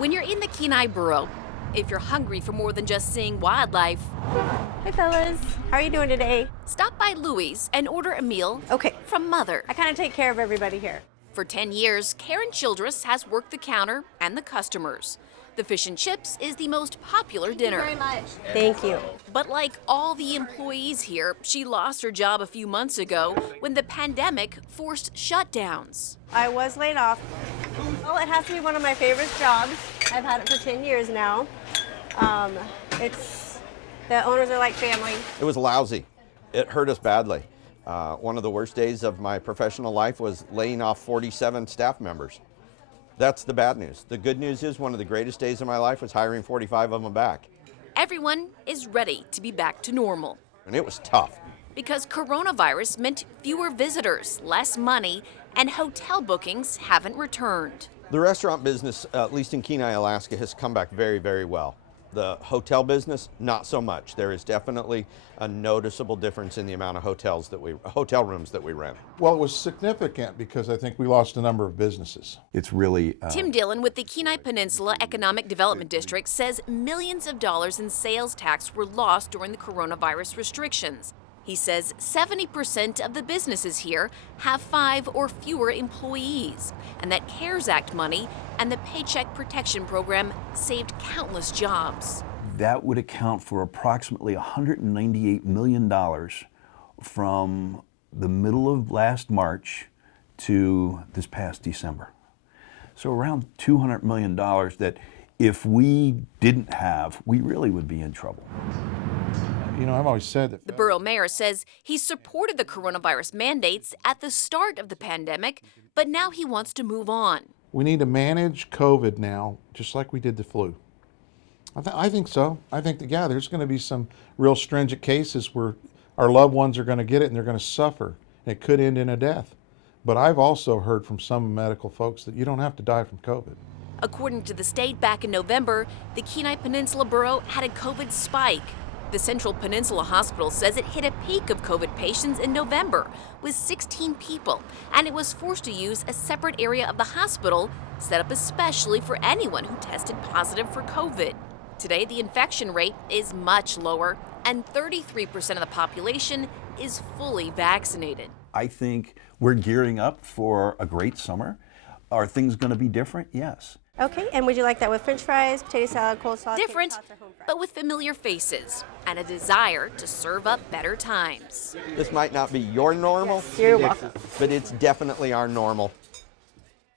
When you're in the Kenai borough, if you're hungry for more than just seeing wildlife, Hi fellas, how are you doing today? stop by Louie's and order a meal Okay, from Mother. I kind of take care of everybody here. For 10 years, Karen Childress has worked the counter and the customers. The fish and chips is the most popular dinner. Thank you very much. Thank you. But like all the employees here, she lost her job a few months ago when the pandemic forced shutdowns. I was laid off. Well, it has to be one of my favorite jobs. I've had it for 10 years now. The owners are like family. It was lousy. It hurt us badly. One of the worst days of my professional life was laying off 47 staff members. That's the bad news. The good news is one of the greatest days of my life was hiring 45 of them back. Everyone is ready to be back to normal. And it was tough. Because coronavirus meant fewer visitors, less money, and hotel bookings haven't returned. The restaurant business, at least in Kenai, Alaska, has come back very, very well. The hotel business, not so much. There is definitely a noticeable difference in the amount of hotel rooms that we rent. Well, it was significant because I think we lost a number of businesses. It's really... Tim Dillon with the Kenai Peninsula Economic Development District says millions of dollars in sales tax were lost during the coronavirus restrictions. He says 70% of the businesses here have 5 or fewer employees, and that CARES Act money and the Paycheck Protection Program saved countless jobs. That would account for approximately $198 million from the middle of last March to this past December. So around $200 million that if we didn't have, we really would be in trouble. You know, I've always said that The borough mayor says he supported the coronavirus mandates at the start of the pandemic, but now he wants to move on. we need to manage COVID now, just like we did the flu. I think so. I think that, yeah, there's going to be some real stringent cases where our loved ones are going to get it and they're going to suffer. It could end in a death. But I've also heard from some medical folks that you don't have to die from COVID. According to the state, back in November, the Kenai Peninsula Borough had a COVID spike. The Central Peninsula Hospital says it hit a peak of COVID patients in November with 16 people, and it was forced to use a separate area of the hospital set up especially for anyone who tested positive for COVID. Today, the infection rate is much lower, and 33% of the population is fully vaccinated. I think we're gearing up for a great summer. Are things going to be different? Yes. Okay, and would you like that with french fries, potato salad, coleslaw, Different, tater tots, or home fries? but with familiar faces and a desire to serve up better times. This might not be your normal, Yes, you're welcome. but it's definitely our normal.